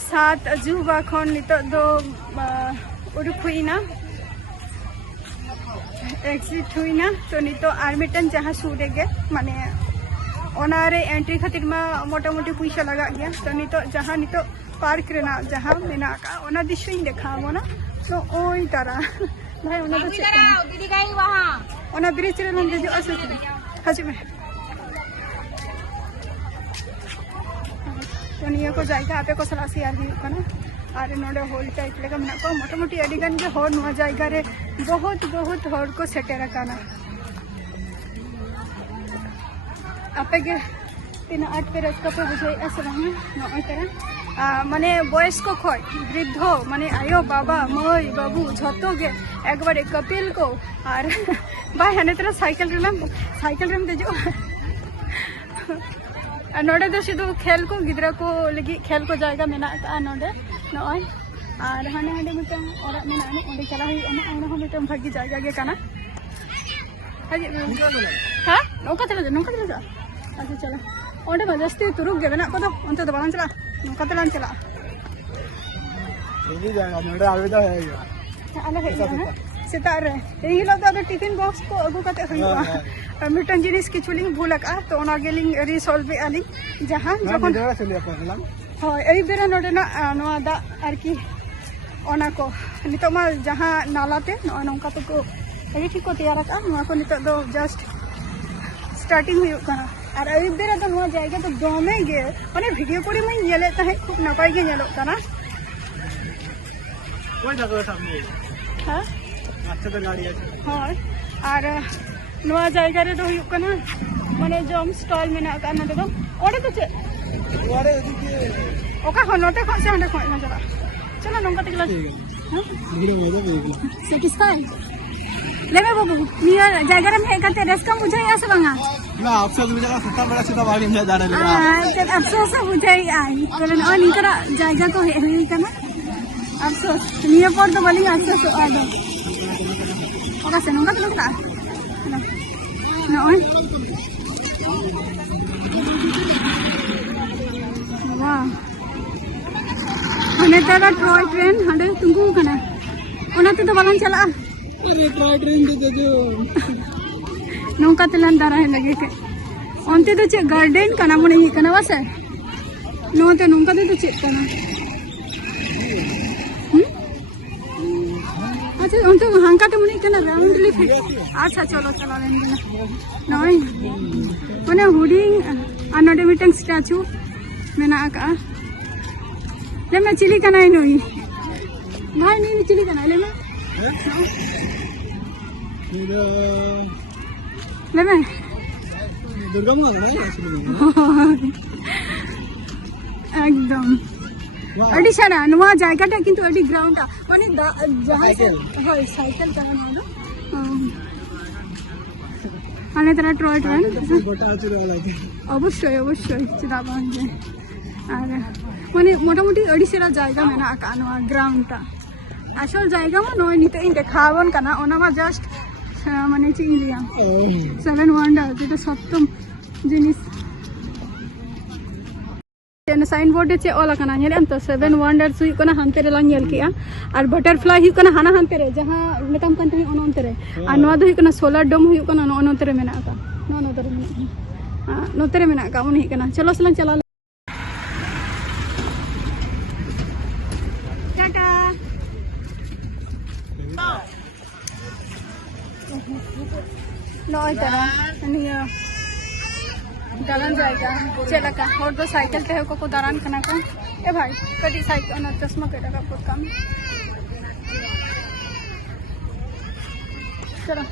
सात अजूबा खन नितो दो उडुक हुईना एग्जिट हुईना तो नितो आर मिटन जहाँ सूर गे माने ओनारे एंट्री खातिर मा मोटामोटी पैसा लगा गया तो नितो जहाँ नितो पार्क रेना जहाँ मेना का ओना दिशा देखा ना तो ओई तारा भाई ओना तो दीदी गई वहां ओना ब्रिज रे नंदे जो असो हजे में तो निया को जायगा आपे को सला शेयर हुई कना और नोडे होल टाइप लेका मेना को मोटामोटी अडी गान के होर नुआ जायगा रे बहुत बहुत होर को सेटेर काना आपे के तीन आठ पे रस्का पे बुझाई असला नय तरह माने बयस को खय वृद्ध माने आयो बाबा मई बाबू झतो गे एकबारे कपिल को और भाई हने तरह साइकिल रेम देजो नोडे दो शुद्ध खेल को गिद्रा को लगी खेल को जाएगा मेना का नोडे नय और हाने हाने मिटन और मेना ने ओंडे चला हुई ओना हो मिटन भागी जाएगा गे काना हाजी हां नौका चला जा अच्छा चला ओंडे मजस्ती तुरुक गे मेना को तो अंत तो बांग चला नौका तलान चला ये जाएगा नोडे आवेदा है आले है सेता रे एही लो तो टिफिन बॉक्स को अगु कते हुआ मिटन जिनिस किछुलिंग भूलका तो ओना गेलिंग रिसॉल्व आली जहां जखन चले आपला होय एई बेरा नोडे ना नोआ दा आरकी ओना को नितो मा जहां नालाते नौका तो को एई ठीक को तैयार का नोआ को नितो दो जस्ट स्टार्टिंग हुई कना और एई बेरा तो नोआ जायगा तो दोमे गे माने वीडियो कोरे मैं नेले ताहे खूब नपाय गे नेलो कना कोई जगह सामने हां अच्छा तो गाड़ी है हां और नोआ जायगा रे तो हुई कना माने जम स्टॉल मेना का ना तो ओडे तो चे ओरे के ओका होनोटे खो से हंडे खो ना चला चलो नंका तकला हां वीडियो में तो सेटिस्फाई लेबे बाबू निया जायगा रे में करते रेस्का बुझाई आस बांगा ना अफसोस बुझाला सत्ता बड़ा सीधा बाड़ी में जा रहा है हां अफसोस बुझाई आई कारण ओ निकरा जायगा तो हुई कना अफसोस निया पर तो बली अफसोस आदो ओका से नंका तकला नय वाह हने तारा टॉय ट्रेन हंडे तुंगू कना ओनाते तो बालन चला अरे टॉय ट्रेन दे जो नौका तलन दारा है लगे के ओनते तो चे गार्डन कना मने ही कना वासे नोते नौका तो चे कना अच्छा उनते हांका तो मने कना राउंडली फिट अच्छा चलो चला लेन नय मने हुडिंग अनोडे मिटन स्टैचू मेना का ले मैं चिली कना नई भाई नहीं चिली कना ले मैं ले मैं दुर्गा मां ना एकदम अडी सारा नवा जायगाटा किंतु अडी ग्राउंडा माने जहां हाय साइकिल कना ना आने तरह टॉय ट्रेन अवश्य अवश्य चला बांगे और माने मोटामोटी अडी सेरा जायगा मेना का नवा ग्राउंडटा आसल जायगा मा नय निते इन देखावन कना ओना मा जस्ट माने ची लिया 7 वंडर जेटा सप्तम जिनिस तेन साइन बोर्ड चे ओला कना नेलेम तो 7 वंडर्स हुई कना हानते रे लां नेल किया और बटरफ्लाई हुई कना हाना हानते रे जहां मेताम कंते ओन ओनते रे और नवा दो हुई कना सोलर डोम हुई कना ओन ओनते रे मेना का नोते रे मेना का उन हुई कना चलो सलां चला टाटा नय तरह निया दालान जाएगा चला का और दो साइकिल पे को दालान कना को ए भाई कदी साइकिल ना चश्मा के लगा बहुत कम चलो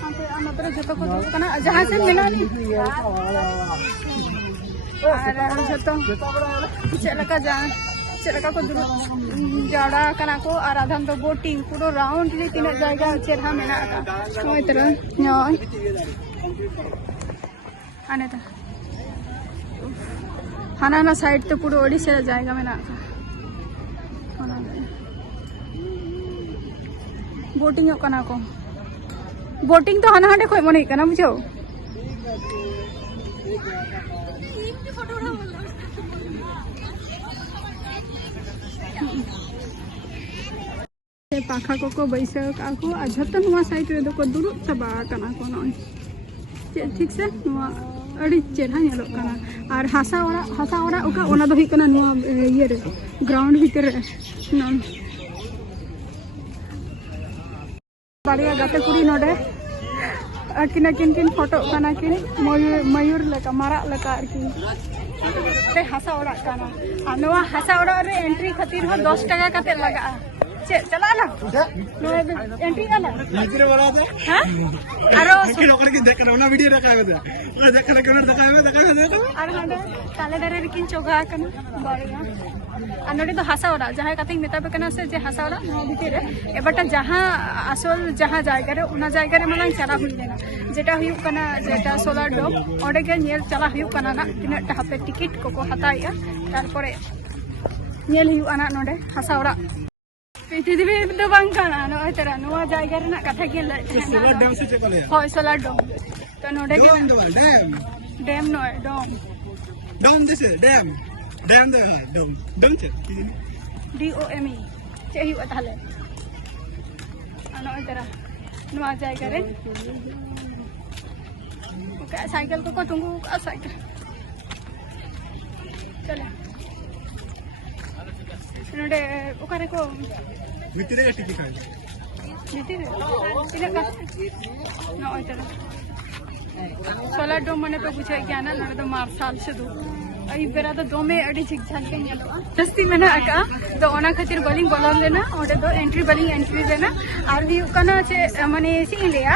हां पे हम अपने जतो को कना जहां से मिला नहीं और जतो चला का जा चला का को जाड़ा कना को और आधम तो बोटिंग पूरा राउंडली तीन जायगा चेरहा मेना का ओय तरह नय आने था हाना ना साइड तो पूरा ओडिशा जाएगा मेना बोटिंग कना को बोटिंग तो हाना हांडे खोय मने कना बुझो से पाखा को बैसा को झोतो नुआ साइड रे को दुरुब चाबा कना को नय ठीक से नुआ अड़ी चेहरा नेलो कना और हासा ओरा ओका ओना दो ही कना नुआ ये रे ग्राउंड भीतर रे नन बाड़िया गाते कुड़ी नोडे अकिन किन फोटो कना किन मयूर लेका मारा लेका आरकी ते हासा ओरा कना अनवा हासा ओरा रे एंट्री खातिर हो 10 टाका कते लगा चे चला ना एंट्री आला नीचे बरा दे हां आरो ओकर की देख ना वीडियो रखावे दे ओ देख ले कमेंट देखावे आर हांडे ताले दारे रे किन चोगा कना बाड़िया नोडे तो हासा ओरा जहां कते मेताबे कना से जे हासा ओरा नो भीतर रे एबाटा जहां आसल जहां जायगा रे उना जायगा रे मालां चला हुई लेना जेटा हुई कना जेटा सोलार डोम ओडे के नेल चला हुई कना ना तिना हापे टिकट को हताया तार परे नेल हुई आना नोडे हासा ओरा पृथ्वी दो बांग कना नो तेरा नोआ जायगा रे ना कथा के सोलार डोम से चले होय सोलार डोम तो नोडे के dam no dome this dam dam dome चे DOME चे हुई ताले नो तेरा नोआ जायगा रे साइकिल को तुंगू का साइकिल चले नोडे ओकारे को मितिरे का टिकट है मितिरे इने का नो तेरा सोलार डोम मने पे पूछे क्या ना नोडे तो मार्शल से दो आई बेरा तो दो में अड़ी झिक झाल के नेलोआ दस्ती मेना आका तो ओना खातिर बलिंग बोलल लेना ओडे दो एंट्री बलिंग एंट्री लेना आर भी कना से माने सी लिया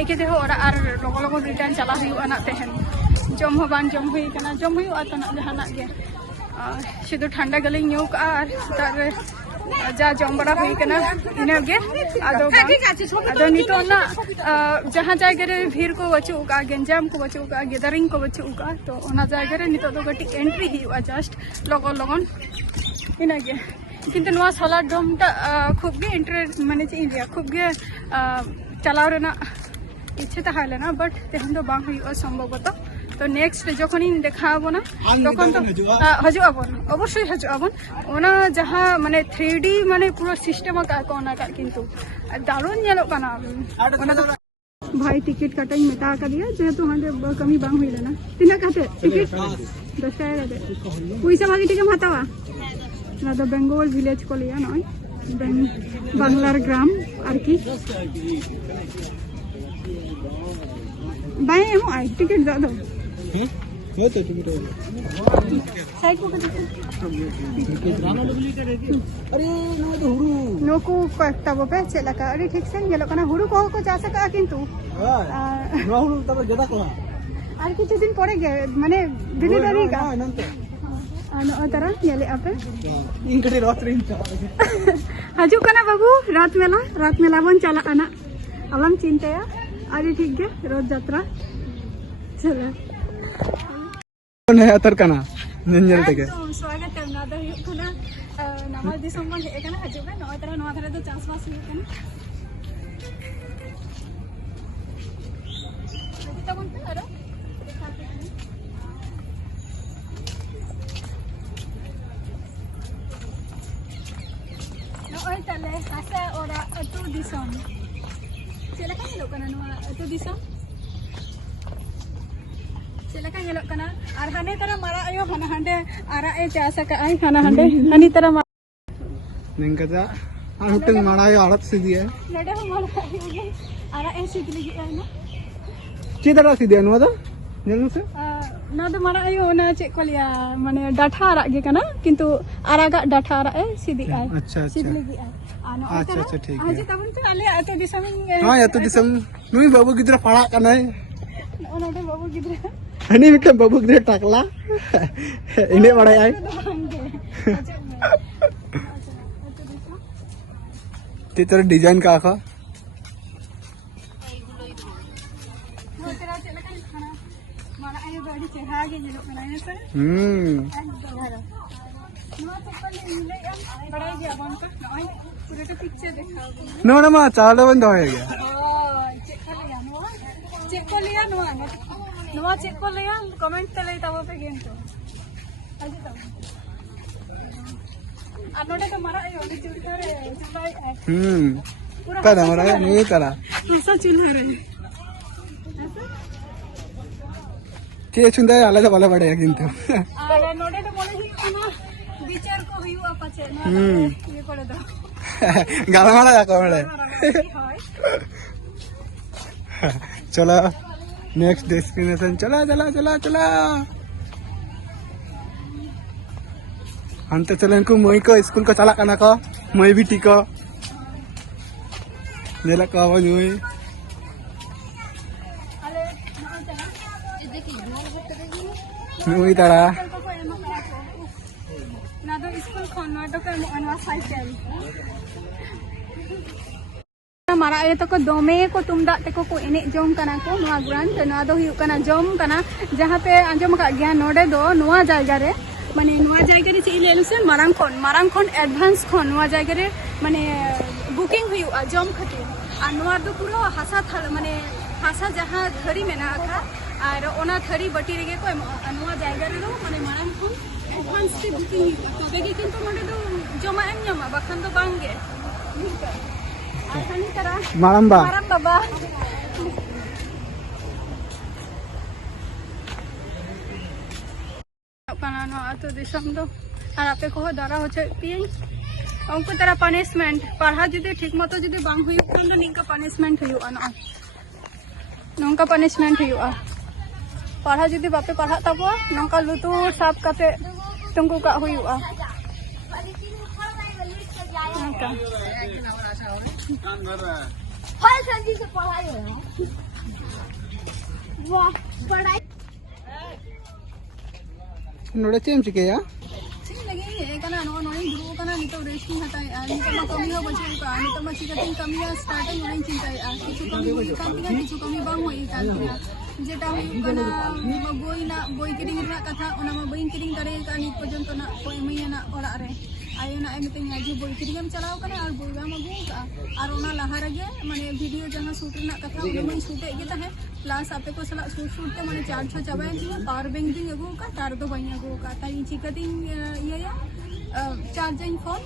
एके दे हो और लोगो लोगो रिटर्न चला हुई अना तेहन जम हो बान जम हुई कना जम हुई अतना जहाना गे सिधु ठंडा गले न्यू का आर तार जा जम बड़ा हुई कना इना गे आदो नितो ना जहां जायगा रे भीड़ को बचू का गेंजाम को बचू का गैदरिंग को बचू का तो ओना जायगा रे नितो दो गटी एंट्री हुआ जस्ट लगन इना गे किंतु नवा सोलार डोम टा खूब गे इंटरेस्ट माने चे इंडिया खूब गे चलाव रेना इच्छा ता हालेना बट तेहन दो बांग हुई संभवत तो नेक्स्ट जखन इन देखाबो ना तखन तो हजुआबन अवश्य हजुआबन ओना जहां माने 3D माने पूरा सिस्टम का कोना का किंतु दारुन नेलो कना ओना तो भाई टिकट कटाई मेता का दिया जेतु हांडे कमी बांग हुई लेना तिना काते टिकट 10 टाका दे पैसा भागी टिकट हतावा ना तो बेंगल विलेज को लिया नय बांग्लार ग्राम आरकी बाय हम आई टिकट दा दो हो तो टिकट साइड को अरे नो तो हुरु नोको तब पे चला का अरे ठीक से गेलो कना हुरु को जा सका किंतु नो हुरु तब जदा को आर किछु दिन परे गे माने डिलीवरी का अन तरह नेले आपे इन कटे रात रे हजु कना बाबू रात मेला बन चला आना अलम चिंताया अरे ठीक है रोज यात्रा चला ने अतर कना नंजल तके स्वागत है ना दो हुना नामा दिसम बन हे कना हजु बे नय तरह नवा धरे तो चांस वास हुई कना तबन पे अरे नय तले हासा ओरा अतु दिसम चला का लोग कना नवा अतु दिसम चला का लोग कना आर हाने तरह मारा आयो हाना हांडे आरा ए चासा का आई हाना हांडे हनी तरह निंकजा आ हुटिंग मारा आयो आड़त सीधी है नडे मारा आयो आरा ए सीधी लगी है ना चीदरा सीधी है नवा तो नेलु से ना तो मारा आयो ना चे को लिया माने डाठा आरा गे कना किंतु आरा का डाठा आरा ए सीधी आई अच्छा सीधी लगी आई अच्छा अच्छा ठीक है आज तबन पे आले अतो दिसम हां अतो दिसम नुई बाबू गिद्रा पड़ा कनाय ओनडे बाबू गिद्रा हनी मिटे बाबू गिद्रा टाकला इने बड़ाय आई ते तर डिजाइन का आखा तेरा चला का खाना मारा आए बड़ी चढ़ा के ये लोग बनाए सर नुआ तो पल्ले मिले बड़ाई गया बन का नय पूरे तो पिक्चर दिखाओ नोना मा चालो बंद हो गया चेक कर लिया नुआ चेक कर लिया कमेंट तले तब पे गेम तो और नोडे तो मारा है ओने चूल्हा रे चुल्हा तारा मारा नहीं तारा ऐसा चूल्हा रे के चुंदा आला जा वाला बड़े किंतु और नोडे तो बोले ही ना विचार को हुआ पाछे ना ये करे दो गाला मारा जा कोले चलो नेक्स्ट डेस्टिनेशन चला चला चला चला अंत चलन को मई को स्कूल को चला कना को मई बिटी को नेला को नुई नुई तारा ना तो स्कूल खन ना तो कर अनवा साइकिल मारा ये तो को दोमे को तुमदा तेको को एने जोम कना को नोआ ग्रांड ना दो हुयु कना जोम कना जहां पे अंजम का गया नोडे दो नोआ जायगा रे माने नोआ जायगा रे चई लेलु से मारांग खन एडवांस खन नोआ जायगा रे माने बुकिंग हुयु जोम खती आ नोआ दो पुरो हासा थल माने हासा जहां थरी मेना का और ओना थरी बटी रेगे को नोआ जायगा रे माने मारांग खन एडवांस से बुकिंग तबे के किंतु नोडे दो जमा एम जमा बखन दो बांगे मारम्बा बाबा तो दिसम दो और आपे को दारा हो पिए उनको तरह पनिशमेंट पढ़ा जुदी ठीक मतो जुदी बांग हुई तो निका पनिशमेंट हुआ ना नौका पनिशमेंट हुआ पढ़ा जुदी बापे पढ़ा तब नौका लुतुर साफ करते तुमको का हुआ नोड़े चेम चिके या लगे कना नो नो ग्रो कना नितो रेस्टिंग हता नितो मा कमी हो बचे का नितो मा चिकटिंग कमी स्टार्टिंग होई चिंता किछु कमी होई कांतिया किछु कमी बांग होई कांतिया जेटा होई कना बोई किरिंग रना कथा ओना मा बोई किरिंग दारे का नि पर्यंत ना कोई मैया ना ओड़ा रे आयो ना एमितिंग जे बोई किरिंग चलाव कना और बोई बाम अगु का और ओना लहा रगे माने वीडियो जहां शूट रना कथा ओना मई शूटे गे ता है प्लस आपे को सला शूट ते माने चार्ज हो जावे जी पावर बैंक दिन अगु का तार दो बई अगु का ताई चिकटिंग ये चार्जिंग फोन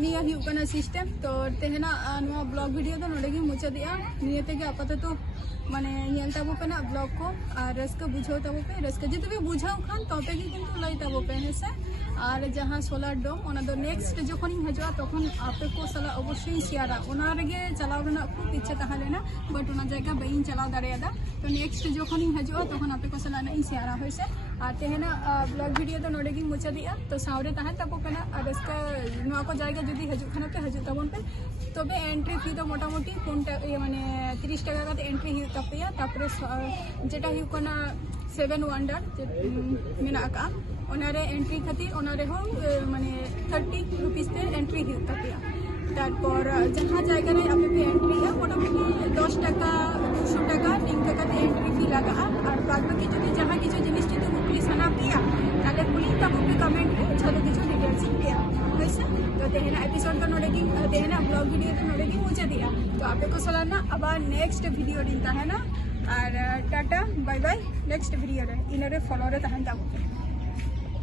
निया हुई कना सिस्टम तो तेहना नुआ ब्लॉग वीडियो तो नोडेगी मुचा दिया नियते के आपाततो माने येल ताबो पे ना ब्लॉग को और रस्क बुझाओ ताबो पे रस्क जते भी बुझाओ खान तबे की किंतु लाई ताबो पे हेसे और जहां सोलार डोम ओना दो नेक्स्ट जखन हजवा तखन आपे को सला अवश्य शेयर ओना रेगे चलाव रना खूब इच्छा ताहा लेना बट ओना जगह बइन चलाव दारेदा तो नेक्स्ट जखन हजवा तखन आपे को सला नहीं शेयर होइसे और तेहना ब्लॉग वीडियो तो नोडेगी मुचा दिया तो सावरे ताहा ताबो पेना और रस्क नुआ को जायगा जदी हजु खाना पे हजु तबन पे तबे एंट्री फी तो मोटामुटी माने 30 टाका का एंट्री हुई तपिया तापरे जेटा हुई कना 7 वंडर मेना का ओनारे एंट्री खातिर ओनारे हो माने 30 रुपीस ते एंट्री हुई तपिया तारपर जहां जायगा रे आपे पे एंट्री है मोटामुटी 10 टाका 200 टाका निंका का एंट्री फी लगा और बाद बाकी जदी जहां किछु जिनिस जदी बुकली सना पिया ताले पुलिस तब पे कमेंट रे चलो किछु डिटेल्स दिया वैसे तो तेहना एपिसोड का नोडेगी तेहना ब्लॉग वीडियो तो नोडेगी मुझे दिया तो आपे को सलाना अब नेक्स्ट वीडियो दिनता है ना और tata bye bye next video रे इनरे फॉलो रे तहन ताबो